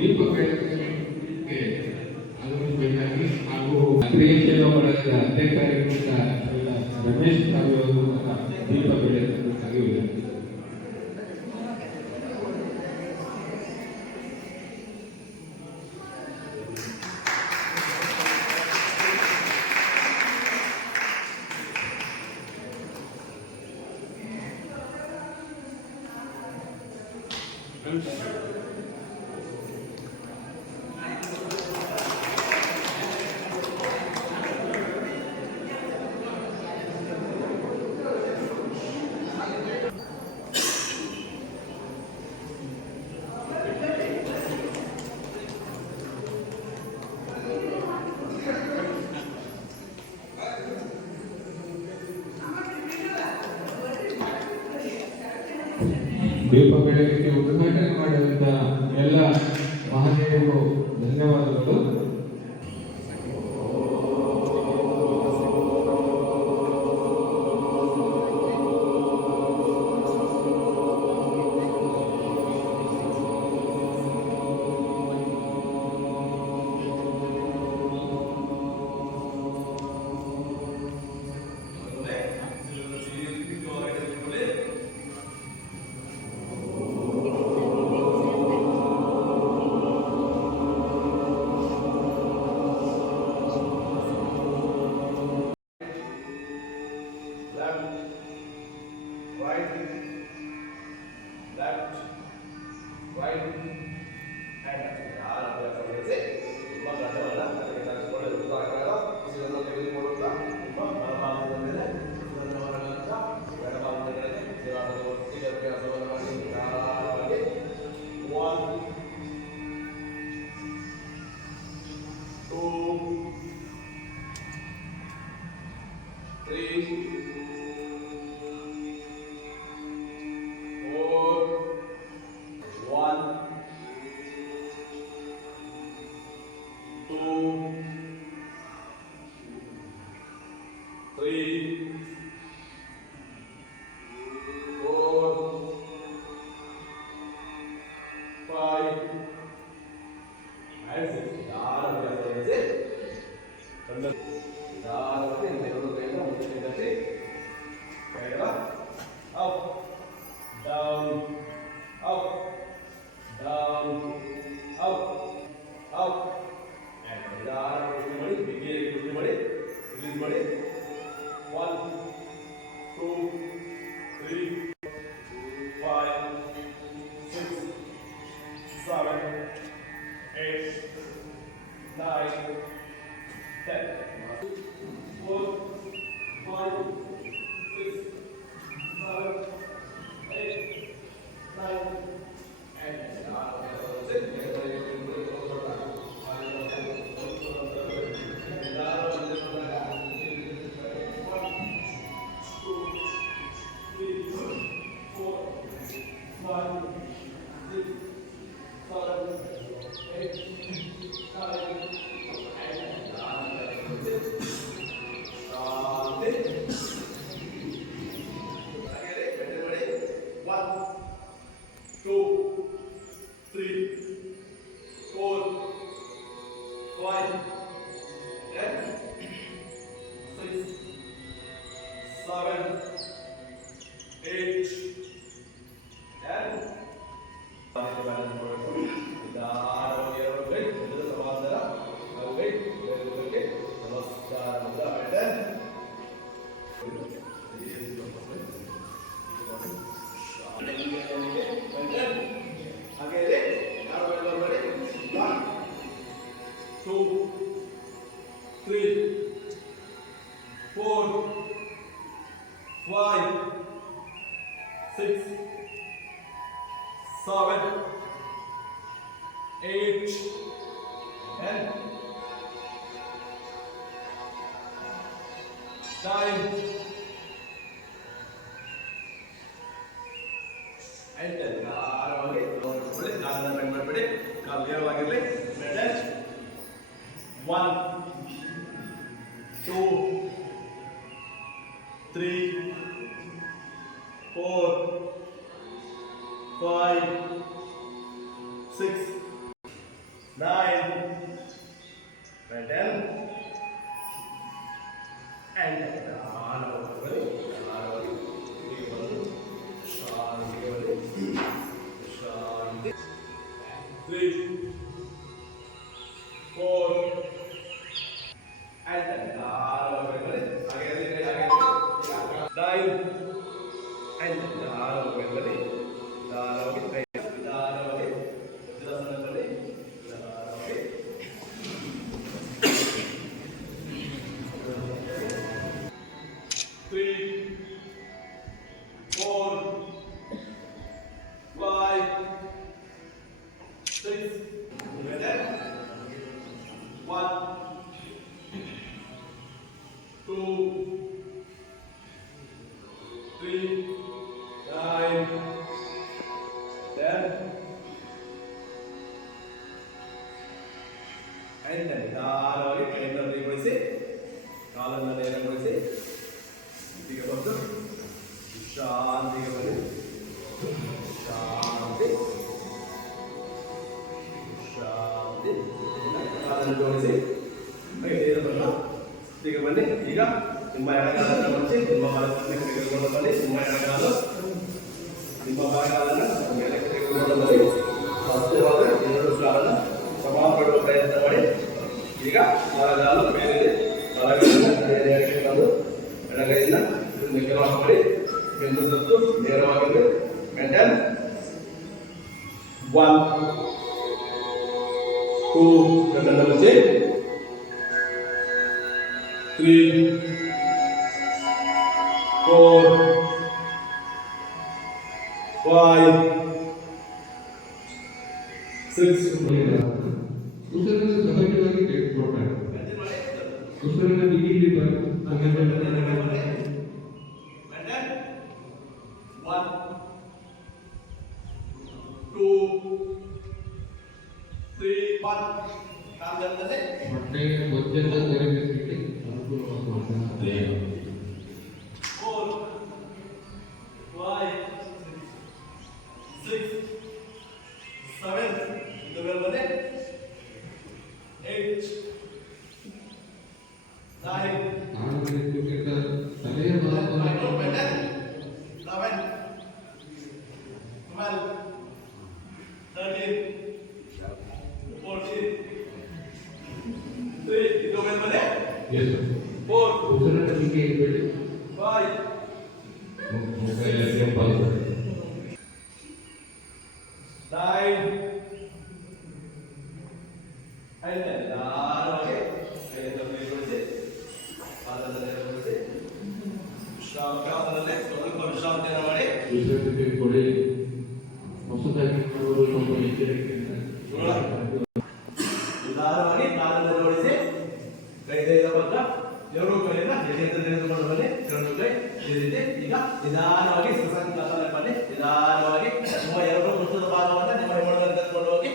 ದೀಪ ಬೆಳಕಿಗೆ ಆಗಮಿಸಬೇಕಾಗಿ ಹಾಗೂ ಕ್ರಿಯಾ ಸೇವಾ ಬಳಗದ ಅಧ್ಯಕ್ಷರಾಗಿರುವಂತಹ ರಮೇಶ್ ರಾವ್ ಅವರು ದೀಪ ಬೆಳಕಬೇಕಾಗಿ ವಿನಂತಿ. ದೀಪ ಬೆಳಕಿಗೆ ಉದ್ಘಾಟನೆ ಮಾಡಿದಂತ ಎಲ್ಲ ಮಹನೀಯರಿಗೂ ಧನ್ಯವಾದಗಳು. 9 and 10 and 3 4 and 9 and 3 4 5 6 together 1 2 3 9 10 and ನಿಧಾನವಾಗಿ ಕೈಯನ್ನು ನೀಗೊಳಿಸಿ ಕಾಲನ್ನು ನೇರಗೊಳಿಸಿ ಹೀಗೆ ಬಂದು ಶಾಂತಿಗೆ ಬನ್ನಿ ಶಾಂತಿ ಶಾಂತಿ ಕಾಲನ್ನು ಜೋಡಿಸಿ ನೇರವನ್ನು ಈಗ ಬನ್ನಿ ಈಗ ನಿಮ್ಮ ಎಡಗಾಲನ್ನು ಬಂದು ನಿಮ್ಮ ಬಲಕ್ಕೆ ತೆಗೆದುಕೊಂಡು ಬನ್ನಿ ನಿಮ್ಮ ಎಡಗಾಲು ನಿಮ್ಮ ಬಲಗಾಲನ್ನು ಮೇಲೆ ತೆಗೆದುಕೊಂಡು ಬನ್ನಿ ಸಾಧ್ಯವಾದ ಎರಡು ಕಾಲನ್ನು ಸಮ ಮಾಡುವ ಪ್ರಯತ್ನ ಮಾಡಿ ಈಗ ಬಲಗಾಲು ಮೇಲಿದೆ ಬಲಗಾಲನ್ನು ಮೇಲೆ ತಂದು ಎಡಗೈಯಿಂದ ನಿಖರವಾಗಿ ಮಾಡಿ ಬೆನ್ನು ಸುತ್ತು ನೇರವಾಗಿದೆ ಮೇಂಟೈನ್ 1 2 ಕಣ್ಣನ್ನು ಮುಚ್ಚಿ 3 4 5 6 ಉಸಿರನ್ನು ಸಹಜವಾಗಿ ತೆಗೆದುಕೊಳ್ತಾರೆ. ಉಸಿರನ್ನು ಬಿಗಿಲಿ ಹೊಟ್ಟೆ ಒಜ್ಜೆಲ್ಲ ಕರಗಿಸಲಿಕ್ಕೆ ಅನುಕೂಲವಾಗುವಂತಹ 4 5 6 7 ಇದು ಮೇಲೆ 8 9 ತಲೆಯ ಭಾಗವನ್ನು 11 12 13 14 3 ಇದು ಮೇಲೆ 4 ಉಸಿರನ್ನು ಹೀಗೆ ಇರಬೇಡಿ 5 9 and then okay ಕೈಯನ್ನು ಮೇಲುಗೊಳಿಸಿ ಪಾದವನ್ನು ನೇರಗೊಳಿಸಿ ವಿಶ್ರಾಂತಿಯಲ್ಲಿ ಸ್ವಲ್ಪ ವಿಶ್ರಾಂತಿಯನ್ನು ಮಾಡಿ ಉಸಿರನ್ನು ತೆಗೆದುಕೊಳ್ಳಿ. ಹೊಸದಾಗಿ ಮಾಡುವುದು ಸ್ವಲ್ಪ ಎಚ್ಚರಿಕೆಯಿಂದ ನಿಧಾನವಾಗಿ ಕಾಲನ್ನು ಜೋಡಿಸಿ ಕೈದ ಬದ್ಧ ಎರಡು ಕೈಯಿಂದ ಎದೆಯಿಂದ ತೆಗೆದುಕೊಂಡು ಬನ್ನಿ ಎರಡು ಕೈ ಈ ರೀತಿ ಈಗ ನಿಧಾನವಾಗಿ ಸುಸಂಕಲ್ಪನೆ ಬನ್ನಿ ನಿಧಾನವಾಗಿ ನಿಮ್ಮ ಎರಡು ಪುಸ್ತದ ಭಾಗವನ್ನು ನಿಮ್ಮ ಹೆಬ್ಬೆರಳಲ್ಲಿ ತೆಗೆದುಕೊಂಡು ಹೋಗಿ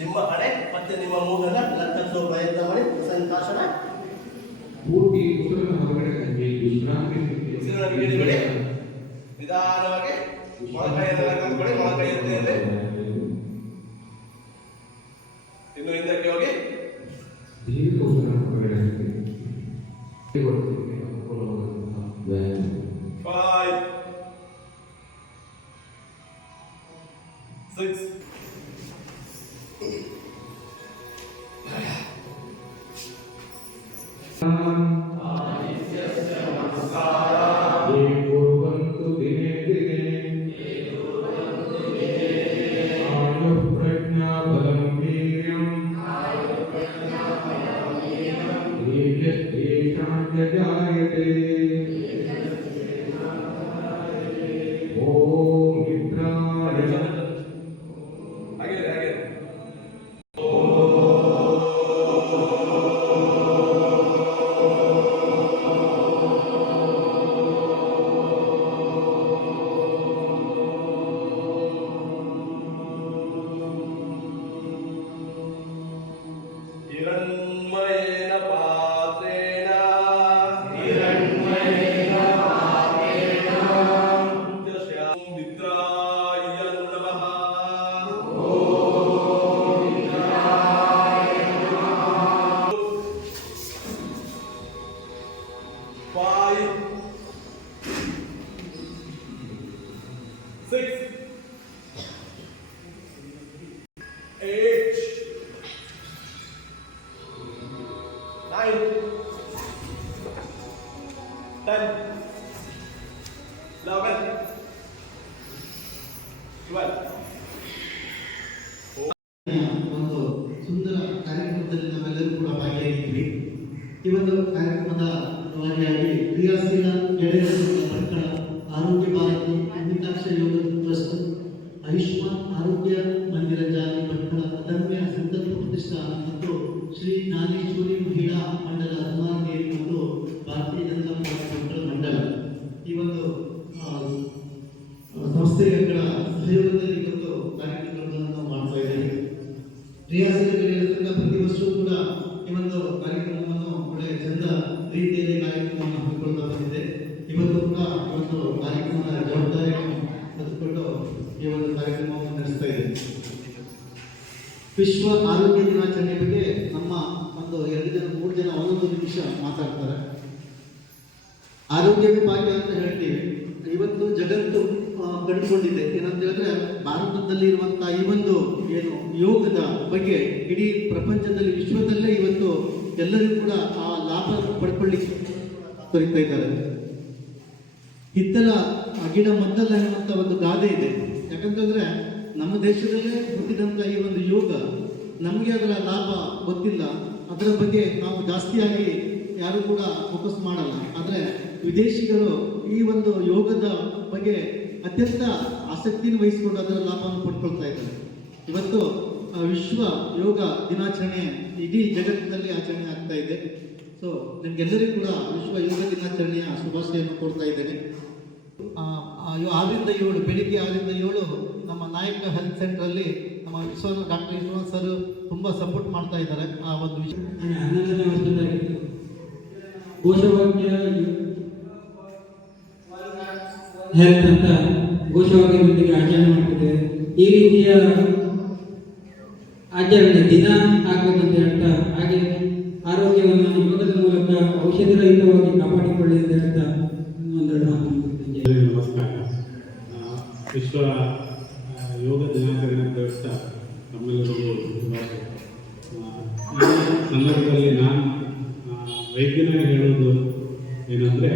ನಿಮ್ಮ ಹಣೆ ಮತ್ತೆ ನಿಮ್ಮ ಮೂಗನ್ನು ಲಟ್ಟಿಸುವ ಪ್ರಯತ್ನ ಮಾಡಿ ಸಂಕಾಶನ ಪೂರ್ತಿ ಉಸಿರನ್ನು ಹೊರಗಡೆ ತಂಗಿ ವಿಶ್ರಾಂತಿ ಉಸಿರನ್ನು ಬಿಡಿ ನಿಧಾನವಾಗಿ ಮೊಳಕೈಯನ್ನು ತೆಗೆದುಕೊಳ್ಳಿ ಮೊಳಕೈ ಎತ್ತೆಯಲ್ಲಿ ಇನ್ನು ಹಿಂದಕ್ಕೆ ಹೋಗಿ ದೀರ್ಘ ಉಸಿರನ್ನು ಹೊರಗಡೆ ತಂಗಿ ಅನುಕೂಲವಾಗುವಂತಹ ವ್ಯಾಯಾಮ 5 6 ಕ್ರಿಯಾಶೀಲಗಳಿರೋದ್ರಿಂದ ಪ್ರತಿ ವರ್ಷವೂ ಕೂಡ ಈ ಒಂದು ಕಾರ್ಯಕ್ರಮವನ್ನು ಒಳ್ಳೆಯ ಚಂದ ರೀತಿಯಲ್ಲಿ ಕಾರ್ಯಕ್ರಮವನ್ನು ಹಮ್ಮಿಕೊಳ್ತಾ ಬಂದಿದೆ. ಇವತ್ತು ಕೂಡ ಈ ಒಂದು ಕಾರ್ಯಕ್ರಮದ ಜವಾಬ್ದಾರಿಯನ್ನು ಹೊತ್ತುಕೊಂಡು ಈ ಒಂದು ಕಾರ್ಯಕ್ರಮವನ್ನು ನಡೆಸ್ತಾ ಇದೆ. ವಿಶ್ವ ಆರೋಗ್ಯ ದಿನಾಚರಣೆ ಬಗ್ಗೆ ನಮ್ಮ ಒಂದು 2 ಜನ 3 ಜನ ಒಂದೊಂದು ನಿಮಿಷ ಮಾತಾಡ್ತಾರೆ. ಆರೋಗ್ಯವೇ ಭಾಗ್ಯ ಅಂತ ಹೇಳ್ತೀವಿ. ಇವತ್ತು ಜಗತ್ತು ಕಂಡುಕೊಂಡಿದೆ ಏನಂತ ಹೇಳಿದ್ರೆ ಭಾರತದಲ್ಲಿ ಇರುವಂತಹ ಈ ಒಂದು ಏನು ಯೋಗದ ಬಗ್ಗೆ ಇಡೀ ಪ್ರಪಂಚದಲ್ಲಿ ವಿಶ್ವದಲ್ಲೇ ಇವತ್ತು ಎಲ್ಲರೂ ಕೂಡ ಆ ಲಾಭ ಪಡ್ಕೊಳ್ಳಿಕ್ಕೆ ತೊರಿತಾ ಇದ್ದಾರೆ. ಹಿತ್ತಲ ಗಿಡ ಮದ್ದಲ್ಲ ಎನ್ನುವಂಥ ಒಂದು ಗಾದೆ ಇದೆ. ಯಾಕಂತಂದ್ರೆ ನಮ್ಮ ದೇಶದಲ್ಲೇ ಹುಟ್ಟಿದಂಥ ಈ ಒಂದು ಯೋಗ ನಮಗೆ ಅದರ ಲಾಭ ಗೊತ್ತಿಲ್ಲ, ಅದರ ಬಗ್ಗೆ ನಾವು ಜಾಸ್ತಿಯಾಗಿ ಯಾರು ಕೂಡ ಫೋಕಸ್ ಮಾಡಲ್ಲ. ಆದರೆ ವಿದೇಶಿಗರು ಈ ಒಂದು ಯೋಗದ ಬಗ್ಗೆ ಅತ್ಯಂತ ಆಸಕ್ತಿಯನ್ನು ವಹಿಸಿಕೊಂಡು ಅದರ ಲಾಭವನ್ನು ಪಡ್ಕೊಳ್ತಾ ಇದ್ದಾರೆ. ಇವತ್ತು ವಿಶ್ವ ಯೋಗ ದಿನಾಚರಣೆ ಇಡೀ ಜಗತ್ತಿನಲ್ಲಿ ಆಚರಣೆ ಆಗ್ತಾ ಇದೆ. ಸೊ ನಿಮಗೆಲ್ಲರಿಗೂ ಕೂಡ ವಿಶ್ವ ಯೋಗ ದಿನಾಚರಣೆಯ ಶುಭಾಶಯವನ್ನು ಕೊಡ್ತಾ ಇದ್ದೇನೆ. 6 ರಿಂದ 7 ಬೆಳಿಗ್ಗೆ 6 ರಿಂದ 7 ನಮ್ಮ ನಾಯಕ ಹೆಲ್ತ್ ಸೆಂಟ್ರಲ್ಲಿ ನಮ್ಮ ಡಾಕ್ಟರ್ ವಿಶ್ವನಾಥ್ ಸರ್ ತುಂಬ ಸಪೋರ್ಟ್ ಮಾಡ್ತಾ ಇದ್ದಾರೆ. ಆ ಒಂದು ವಿಷಯ 11ನೇ ವರ್ಷದಾಗಿತ್ತು. ಘೋಷವಾಕ್ಯ ಹೆಲ್ತ್ ಅಂತ ಘೋಷವಾಕ್ಯದೊಂದಿಗೆ ಆಚರಣೆ ಮಾಡ್ತಿದ್ದೇವೆ. ಈ ರೀತಿಯ ಆಚರಣೆ ದಿನ ಆಗಬೇಕಂತ ಹೇಳ್ತಾ, ಹಾಗೆ ಆರೋಗ್ಯವನ್ನು ಯೋಗದ ಮೂಲಕ ಔಷಧಿರಹಿತವಾಗಿ ಕಾಪಾಡಿಕೊಳ್ಳಿ ಅಂತ ಹೇಳ್ತಾ ಒಂದೆರಡು ನಮಸ್ಕಾರ. ವಿಶ್ವ ಯೋಗ ದಿನಾಚರಣೆ ಪ್ರಯುಕ್ತ ನಮ್ಮೆಲ್ಲರಿಗೂ ಶುಭಾಶಯ. ಈ ಸಂದರ್ಭದಲ್ಲಿ ನಾನು ವೈದ್ಯನಾಗಿ ಹೇಳೋದು ಏನಂದರೆ,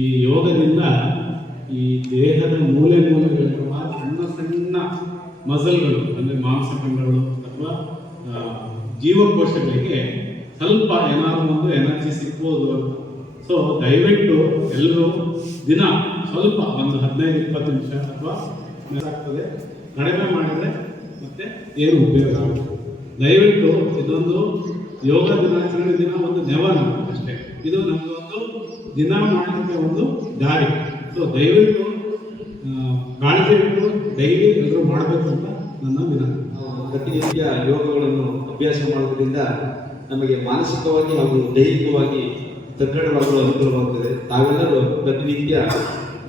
ಈ ಯೋಗದಿಂದ ಈ ದೇಹದ ಮೂಲೆಗಳಿರುವ ಸಣ್ಣ ಸಣ್ಣ ಮಸಲ್ಗಳು ಅಂದರೆ ಮಾಂಸಖಂಡಗಳು ಅಥವಾ ಜೀವಕೋಶಗಳಿಗೆ ಸ್ವಲ್ಪ ಏನಾದರೂ ಒಂದು ಎನರ್ಜಿ ಸಿಗ್ಬೋದು ಅಂತ. ಸೊ ದಯವಿಟ್ಟು ಎಲ್ಲರೂ ದಿನ ಸ್ವಲ್ಪ ಒಂದು 15-20 ನಿಮಿಷ ಅಥವಾ ಆಗ್ತದೆ ಕಡಿಮೆ ಮಾಡಿದರೆ ಮತ್ತೆ ಏನು ಉಪಯೋಗ ಆಗುತ್ತೆ. ದಯವಿಟ್ಟು ಇದೊಂದು ಯೋಗ ದಿನಾಚರಣೆ ದಿನ ಒಂದು ನೆವನ ಅಷ್ಟೇ, ಇದು ನಮಗೆ ಒಂದು ದಿನ ಮಾಡಲಿಕ್ಕೆ ಒಂದು ದಾರಿ. ಸೊ ದಯವಿಟ್ಟು ಕಾಳಜಿ ಇಟ್ಟು ಡೈಲಿ ಎಲ್ಲರೂ ಮಾಡಬೇಕಂತ ನನ್ನ ವಿನಂತಿ. ಪ್ರತಿನಿತ್ಯ ಯೋಗಗಳನ್ನು ಅಭ್ಯಾಸ ಮಾಡೋದ್ರಿಂದ ನಮಗೆ ಮಾನಸಿಕವಾಗಿ ಹಾಗೂ ದೈಹಿಕವಾಗಿ ಸದೃಢವಾಗಲು ಅನುಕೂಲವಾಗುತ್ತದೆ. ತಾವೆಲ್ಲರೂ ಪ್ರತಿನಿತ್ಯ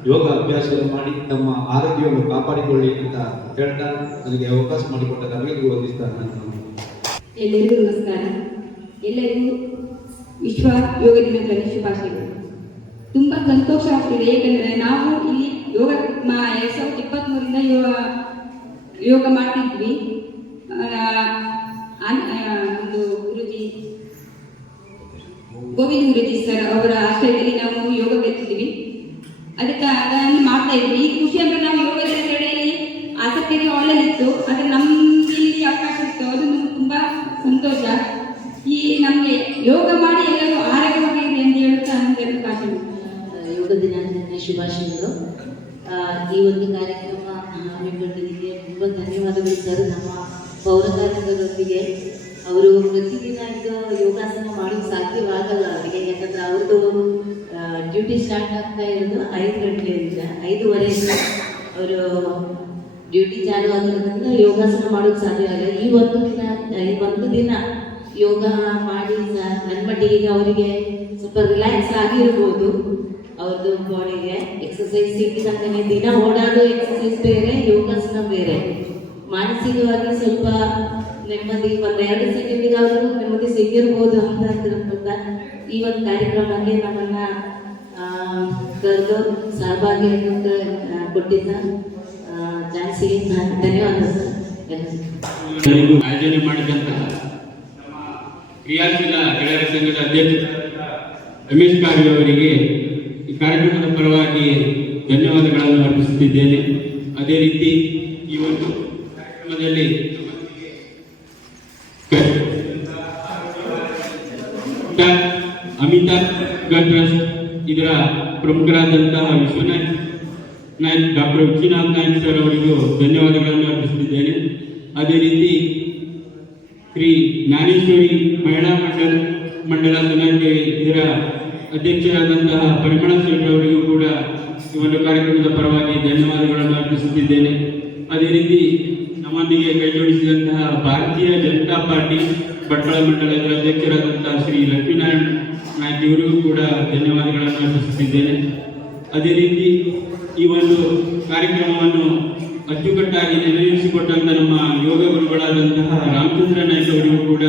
ಯೋಗ ಅಭ್ಯಾಸವನ್ನು ಮಾಡಿ ತಮ್ಮ ಆರೋಗ್ಯವನ್ನು ಕಾಪಾಡಿಕೊಳ್ಳಿ ಅಂತ ಹೇಳ್ತಾ ನನಗೆ ಅವಕಾಶ ಮಾಡಿಕೊಟ್ಟ ತಮಗೆಲ್ಲರಿಗೂ ವಂದಿಸ್ತಾರೆ. ಎಲ್ಲರಿಗೂ ನಮಸ್ಕಾರ. ಎಲ್ಲರಿಗೂ ವಿಶ್ವ ಯೋಗ ದಿನಾಚರಣೆ ಶುಭಾಶಯಗಳು. ತುಂಬ ಸಂತೋಷ ಆಗ್ತಿದೆ, ಏಕೆಂದರೆ ನಾವು ಇಲ್ಲಿ ಯೋಗ 2023ರಿಂದ ಯೋಗ ಮಾಡ್ತಿದ್ವಿ. ಒಂದು ಗುರುಜಿ ಗೋವಿಂದ ಗುರುಜಿ ಸರ್ ಅವರ ಆಶ್ರಯದಲ್ಲಿ ನಾವು ಯೋಗ ಕಲಿತಿದ್ವಿ. ಅದನ್ನು ಮಾಡ್ತಾ ಇದ್ವಿ. ಈ ಖುಷಿ ಅಂದ್ರೆ ನಾವು ಯೋಗ ದಿನಾಚರಣೆಯಲ್ಲಿ ಆಸಕ್ತಿ ಒಳ್ಳೆದಿತ್ತು, ಆದರೆ ನಮ್ಗೆ ಇಲ್ಲಿ ಅವಕಾಶ ಇತ್ತು, ಅದು ನಮ್ಗೆ ತುಂಬ ಸಂತೋಷ. ಈ ನಮಗೆ ಯೋಗ ಮಾಡಿ ಎಲ್ಲರೂ ಆರೋಗ್ಯವಾಗಿದೆ ಅಂತ ಹೇಳುತ್ತಾ ನಮಗೆ ಅವಕಾಶ ಯೋಗ ದಿನಾಚರಣೆ ಶುಭಾಶಯಗಳು. ಈ ಒಂದು ಕಾರ್ಯಕ್ರಮ ಹಮ್ಮಿಕೊಂಡಿದ್ದಕ್ಕೆ ತುಂಬ ಧನ್ಯವಾದಗಳು ಸರ್. ನಮ್ಮ ಪೌರ ಕಾರ್ಮಿಕರೊಂದಿಗೆ ಅವರು ಪ್ರತಿದಿನ ಇದು ಯೋಗಾಸನ ಮಾಡೋಕ್ಕೆ ಸಾಧ್ಯವಾಗಲ್ಲ ಅವರಿಗೆ, ಯಾಕಂದರೆ ಅವ್ರದ್ದು ಡ್ಯೂಟಿ ಸ್ಟಾರ್ಟ್ ಆಗ್ತಾ ಇರೋದು 5 ಗಂಟೆಯಿಂದ 5:30 ಅವರು ಡ್ಯೂಟಿ ಚಾಲು ಆಗಿರೋದ್ರಿಂದ ಯೋಗಾಸನ ಮಾಡೋಕ್ಕೆ ಸಾಧ್ಯ ಆಗಲ್ಲ. ಈ ಒಂದು ದಿನ ಯೋಗ ಮಾಡಿ ನನ್ನ ಮಟ್ಟಿಗೆ ಅವರಿಗೆ ಸ್ವಲ್ಪ ರಿಲ್ಯಾಕ್ಸ್ ಆಗಿರ್ಬೋದು. ಅವ್ರದ್ದು ಬಾಡಿಗೆ ಎಕ್ಸಸೈಸ್ ಸಿಕ್ಕಿದಂಗೆ ದಿನ ಓಡಾಡೋ ಎಕ್ಸಸೈಸ್ ಬೇರೆ, ಯೋಗಾಸನ ಬೇರೆ. ಮಾನಸಿಕವಾಗಿ ಸ್ವಲ್ಪ ನೆಮ್ಮದಿ 1-2 ಸೆಕೆಂಡಿಗಾದರೂ ನೆಮ್ಮದಿ ಸಿಕ್ಕಿರ್ಬೋದು ಅಂತ ಈ ಒಂದು ಕಾರ್ಯಕ್ರಮಕ್ಕೆ ನಮ್ಮನ್ನು ಕರೆದು ಸಹಭಾಗಿಯಾಗಿ ಕೊಟ್ಟಿದ್ದ ಚಾನ್ಸಿಗೆ ಧನ್ಯವಾದ ಸರ್. ಆಯೋಜನೆ ಮಾಡಿದಂತಹ ಕ್ರಿಯಾಶೀಲ ಗೆಳೆಯರ ಸಂಘದ ಅಧ್ಯಕ್ಷ ರಮೇಶ್ ಕಾರ್ಯ ಅವರಿಗೆ ಈ ಕಾರ್ಯಕ್ರಮದ ಪರವಾಗಿ ಧನ್ಯವಾದಗಳನ್ನು ಅರ್ಪಿಸುತ್ತಿದ್ದೇನೆ. ಅದೇ ರೀತಿ ಈ ಒಂದು ಕಾರ್ಯಕ್ರಮದಲ್ಲಿ ಅಮಿತಾಬ್ ಟ್ರಸ್ಟ್ ಇದರ ಪ್ರಮುಖರಾದಂತಹ ಡಾಕ್ಟರ್ ವಿಶ್ವನಾಥ್ ನಾಯ್ಕ್ ಸರ್ ಅವರಿಗೂ ಧನ್ಯವಾದಗಳನ್ನು ಅರ್ಪಿಸುತ್ತಿದ್ದೇನೆ. ಅದೇ ರೀತಿ ಶ್ರೀ ಜ್ಞಾನೇಶ್ವರಿ ಮಹಿಳಾ ಮಂಡಲ ಸಮಿತಿ ಇದರ ಅಧ್ಯಕ್ಷರಾದಂತಹ ಪರಿಮಳ ಶೆಟ್ಟಿ ಅವರಿಗೂ ಕೂಡ ಈ ಒಂದು ಕಾರ್ಯಕ್ರಮದ ಪರವಾಗಿ ಧನ್ಯವಾದಗಳನ್ನು ಅರ್ಪಿಸುತ್ತಿದ್ದೇನೆ. ಅದೇ ರೀತಿ ನಮ್ಮೊಂದಿಗೆ ಕೈ ಜೋಡಿಸಿದಂತಹ ಭಾರತೀಯ ಜನತಾ ಪಾರ್ಟಿ ಭಟ್ಕಳ ಮಂಡಲದ ಅಧ್ಯಕ್ಷರಾದಂತಹ ಶ್ರೀ ಲಕ್ಷ್ಮೀನಾರಾಯಣ ನಾಯ್ಕ ಇವರಿಗೂ ಕೂಡ ಧನ್ಯವಾದಗಳನ್ನು ಅರ್ಪಿಸುತ್ತಿದ್ದೇನೆ. ಅದೇ ರೀತಿ ಈ ಒಂದು ಕಾರ್ಯಕ್ರಮವನ್ನು ಅಚ್ಚುಕಟ್ಟಾಗಿ ನೆರವೇರಿಸಿಕೊಟ್ಟಂತ ನಮ್ಮ ಯೋಗ ಗುರುಗಳಾದಂತಹ ರಾಮಚಂದ್ರ ನಾಯ್ಕ ಅವರಿಗೂ ಕೂಡ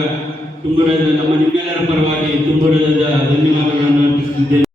ನಿಮ್ಮೆಲ್ಲರ ಪರವಾಗಿ ತುಂಬ ಧನ್ಯವಾದಗಳನ್ನು ಅರ್ಪಿಸುತ್ತಿದ್ದೇನೆ.